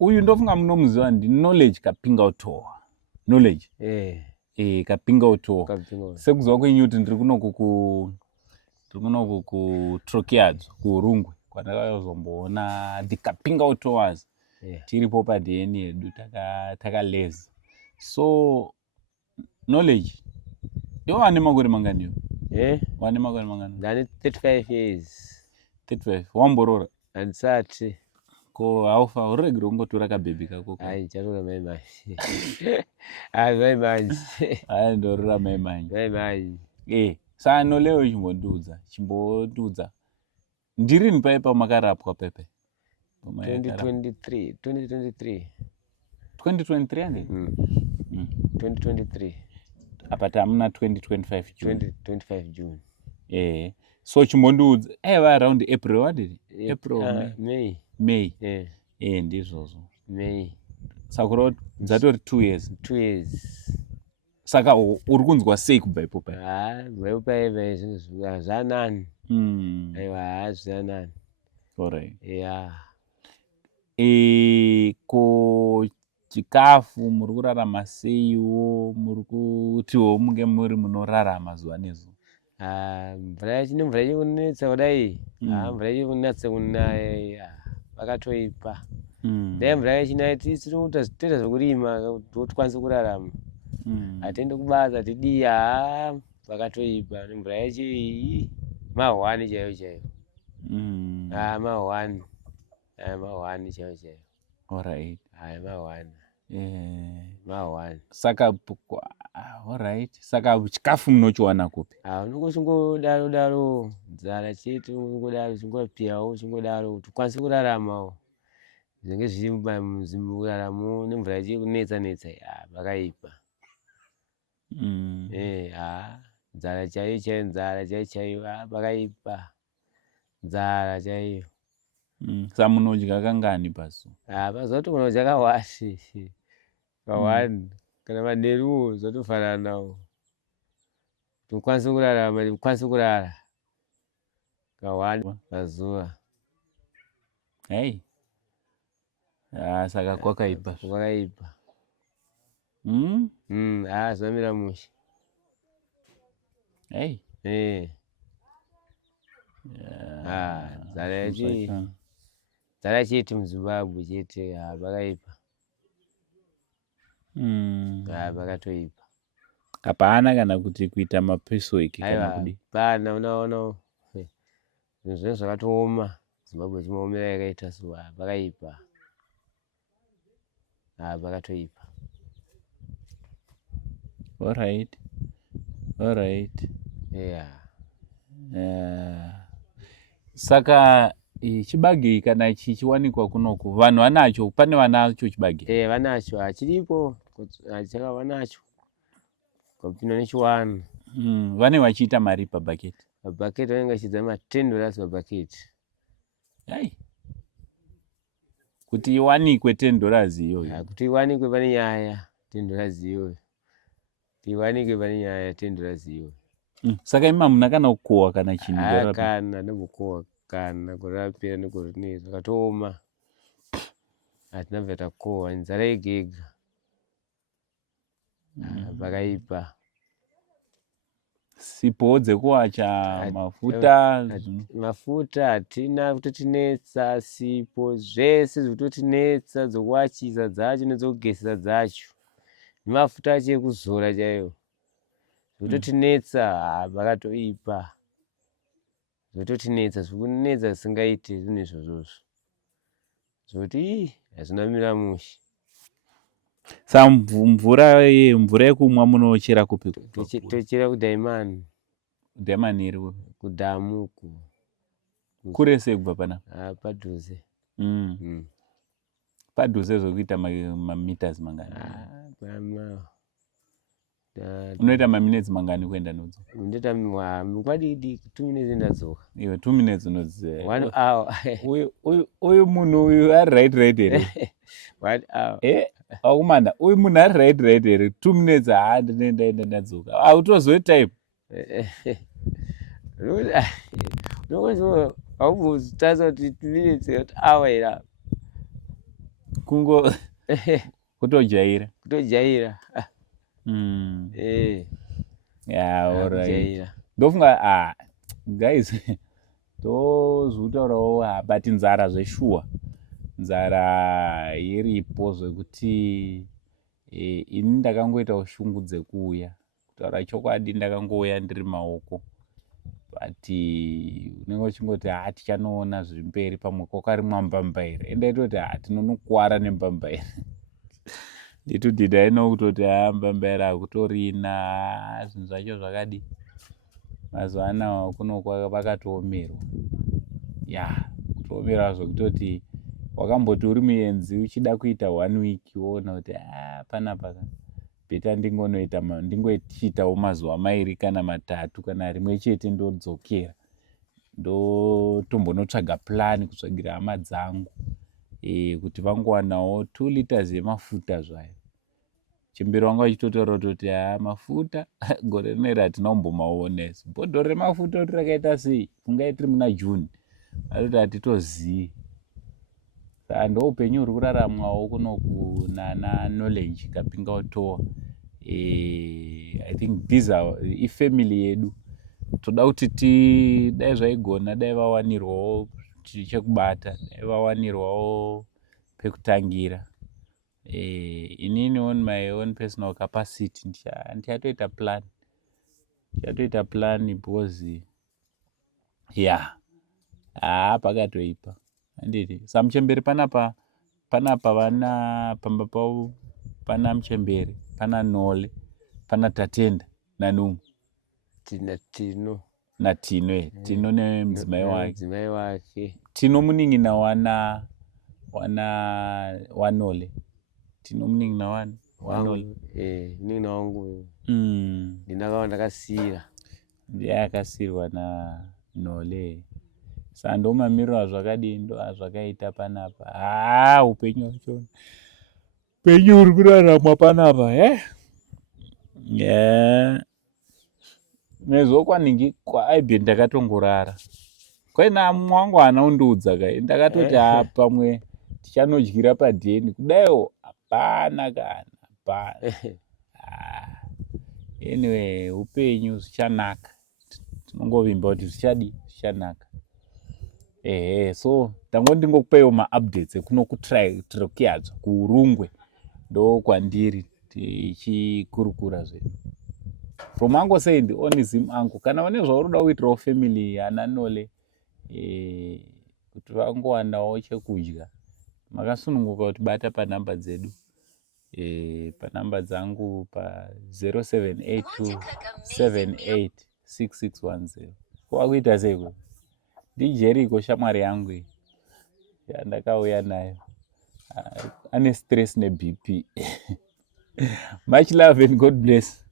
uyu ndofunga munomuziva ndi Knowledge Kapinga Utoha. Knowledge Kapinga Utoha sekuziva kwenyu kuti ndiri kuno kuTrokiadzo kuUrungwe kwandakazomboona the Kapinga Utohas tiripo padheni yedu takaleza. So Knowledge iwo wane makore mangani? Wane makore mangani? Ndane 35 years. 35 wamborora? Handisati. Ko haufa uregere kungotora kabhebi kako? Hai chatora mai mai. Hai mai mai. Hai ndorora mai mai. Mai mai. Sano leo chimbondudza. Ndirini paipa makarapwa pepe? 2023. 2023 ande? 2023. Apa tamuna 2025 June. 2025 June. So chimbondudza around April wadiri? April May. Ndizvozvo. May. Sakura dzatori 2 years. 2 years. Saka uri kunzwa sei kubva ipopa? Kubva ipopa zvinhu zvanani. Aiwa zvanani. Alright. Ko chikafu muri kurarama seiwo, muri kutiwo munge muri munorarama zuva nezuva? Mvura ichikunetsa kudai. Mvura ichikunatsa kunaya pakatoipa. Dai mvura ichinaya toita zvokurima kuti tikwanise kurarama. Hatiende kubasa hatidii pakatoipa. Mvura yacho iyi mahwani chaiwo chaiwo. Mahwani. Mahwani chaiwo chaiwo. Alright. Mahwani. Mahwani. Saka alright. Saka chikafu munochiwana kupi? Unongosvingodaro daro nzara chete, unongodaro chingopiyawo chingodaro tikwanise kuraramawo. Zvinenge zviri muraramo nemvura ichikunetsa netsa pakaipa. Nzara chaiyo chaiyo, nzara chaiyo chaiyo pakaipa. Nzara chaiyo. Saka munodya kangani pazuva? Pazuva tomunodya kawani. Kawani. Kana manheruwo zvatofananawo. Tikwanise kurarama, tikwanise kurara. Kawani pazuva. Saka kwakaipa. Kwakaipa. Zvinamira mushe. Nzara chete muZimbabwe chete pakaipa. Pakatoipa. Hapana kana kuti kuita mapesoiki kana kudi? Hapana, unaona zvinhu zvinenge zvakatooma. Zimbabwe chimaomera yakaita so pakaipa. Pakatoipa. Alright. Saka chibage kana chichiwanikwa kunoku vanhu vanacho, pane vanacho chibage? Vanacho chiripo, vanacho. Kwapinda nechiwanu. Vane vachiita mari pabhaketi? Pabhaketi vanenge vachiita $10 pabhaketi. Kuti iwanikwe $10 iyoyo? Kuti iwanikwe pane nyaya $10 iyoyo. Kuti iwanikwe pane nyaya $10 iyoyo. Saka ima muna kana kukohwa kana chinhu? Kana nekukohwa kana kurapira nekurine zvakatooma. Hatina bva takohwa nzara yega. Pakaipa. Sipo dzekuwacha, mafuta? Mafuta hatina, kutotinetsa. Sipo zvese zvitotinetsa, dzokuwachisa dzacho nedzokugezesa dzacho. Nemafuta acho ekuzora chaiwo. Zvototinetsa pakatoipa. Zvototinetsa zvikunetsa zvisingaite zvinhu izvozvo. Zvoti hazvinamira mushe. Saka mvura yekumwa munochera kupi? Tochera kuDhaimani. Dhaimani iri kudhamu. Kure sei kubva panapa? Padhuze. Padhuze zvokuita mameters mangani? Unoita maminutes mangani kuenda nodzo? Ndoita mukwadidi 2 minutes ndadzoka. Iwe 2 minutes unodziva? 1 hour. Uyu munhu uyu ari right here? 1 hour. Akumana uyu munhu ari right here 2 minutes ndinoenda ndadzoka. Hautozoe time? Nokuzvo haubvuzitaza kuti 2 minutes hour ira. kungo kutojaira. kutojaira. Yeah, all right. kujaira. Ndofunga guys tozutaurawo but nzara zveshuwa, nzara iripo zvekuti ini ndakangoita ushungu dzekuuya, kutaura chokwadi ndakangouya ndiri maoko, but unenge uchingoti tichanoona zviri mberi, pamwe kwakarimwa mbambaira, ende itoti tinonokuwara nembambaira nditoti ndaino kutoti mbambaira akutorina zvinhu zvacho zvakadi. Mazuva ano kuno vakatoomerwa, kutoomerwa zvokutoti wakamboti uri muenzi uchida kuita 1 week woona kuti panapa beta ndingochiitawo mazuva 2 kana 3 kana rimwe chete ndodzokera ndotombonotsvaga plan kutsvagira hama dzangu kuti vangowanawo 2 liters yemafuta zvayo. Chemberi wangu achitotaura kuti mafuta gore rineri hatina kumbomaona, bhodhoro remafuta kuti rakaita sei, fungai tiri muna June, atoti hatitozivi. Saka ndoupenyu huri kuraramwawo kunoku nana Knowledge Kapinga Otowa. I think these are ifamily yedu, toda kuti dai zvaigona dai vawanirwawo chekubata, dai vawanirwawo pekutangira. Inini on my own personal capacity ndichatoita plan because pakatoipa handiti. Samuchemberi panapa vana pamba pavo pana Muchemberi, pana Nole, pana Tatenda naNumu, Tino nemudzimai wake. Tino munin'ina wanole. Tino munin'ina wanole. Munin'ina wangu ndinakawa ndakasira. Ndiye akasirwa naNole. Saka ndomamiriro zvakadii, ndo zvakaita panapa. Upenyu hwacho, upenyu huri kuraramwa panapa. Nezokwaningi kwaibhe ndakatongorara. Kwaina mumwe wangu haana kundiudza kai, ndakatoti pamwe tichanodyira padheni kudaiwo hapana kana hapana. Anyway, upenyu zvichanaka, tinongovimba kuti zvichanaka. So ndingokupaiwo maupdates ekuno kuTrokiadzo kuUrungwe, ndo kwandiri tichikurukura zvedu. From Uncle Said, Onism Uncle, kana une zvauroda kuitirawo family ana Nole kuti vangowanawo chekudya, makasununguka kuti bata panhamba dzedu, panhamba dzangu pa 0782786610. Wakuita seiko? Ndijeriko shamwari yangu iyi yandakauya nayo, ane stress neBP. Much love and God bless.